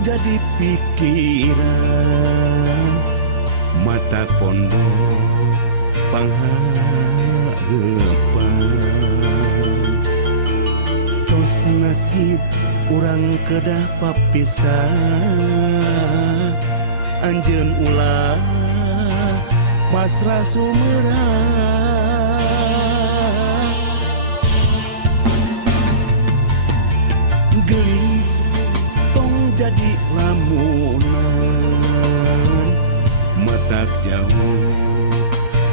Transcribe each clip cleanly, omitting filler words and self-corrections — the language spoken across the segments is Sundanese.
jadi pikiran mata pondok pangharepan tos nasib urang kedah papisah anjeun ulah pasrah sumerah gelis tong jadi lamunan matak jauh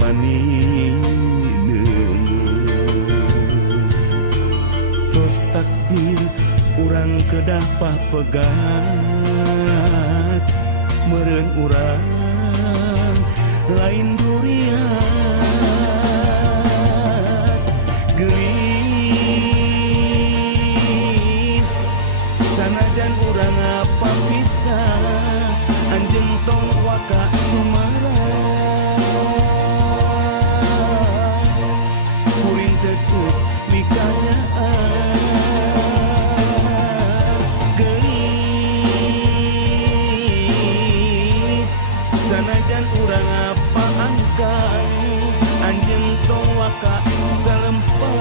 panineuneun tos takdir urang kedah papegat meureun urang lain durian gelis sanajan urang apa bisa anjeun tong waka sumarah kuring tetep mikanyaan gelis sanajan urang apa angkan anjeun tong waka salempang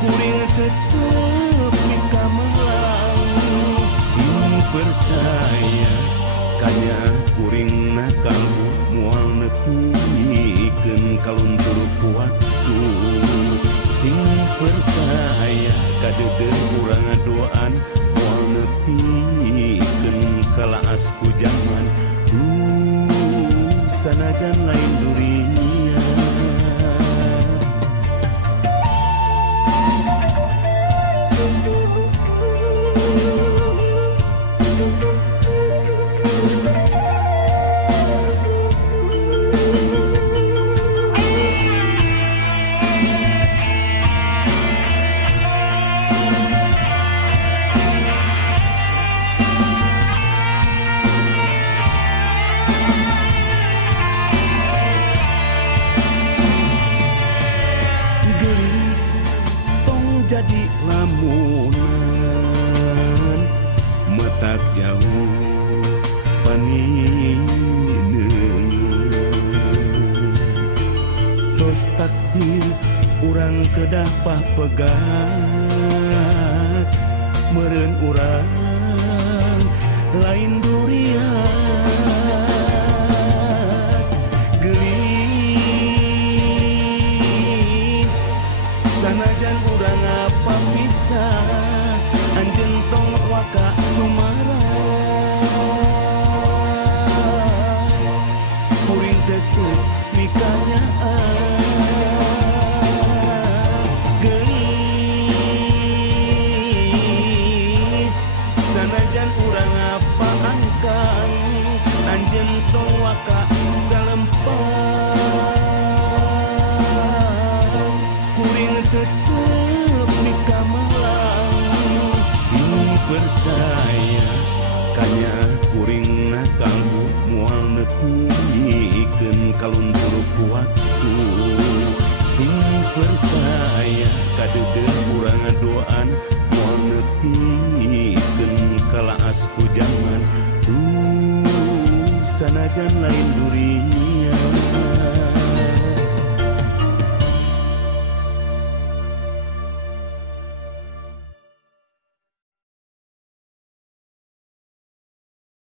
kuring tetep mikamelang sing percaya kanya kuring kalbu moal nepikeun kaluntur ku waktu sing percaya kadeudeung urang doaan moal nepikeun kalaas ku jaman sanajan lain durian jadi lamunan matak jauh panineuneun tos takdir urang kedah papegat meureun urang lain durian gelis sanajan urang apa bisa anjeun tong waka sumarah kuring tetep mikanyaan gelis sanajan urang apa angkan anjeun tong waka salempang kuring tetep mikamelang sing percaya kanya kuring kalbu moal nepikeun kaluntur ku waktu sing percaya kadeudeung urang doaan moal nepikeun kalaas ku jaman sanajan lain durian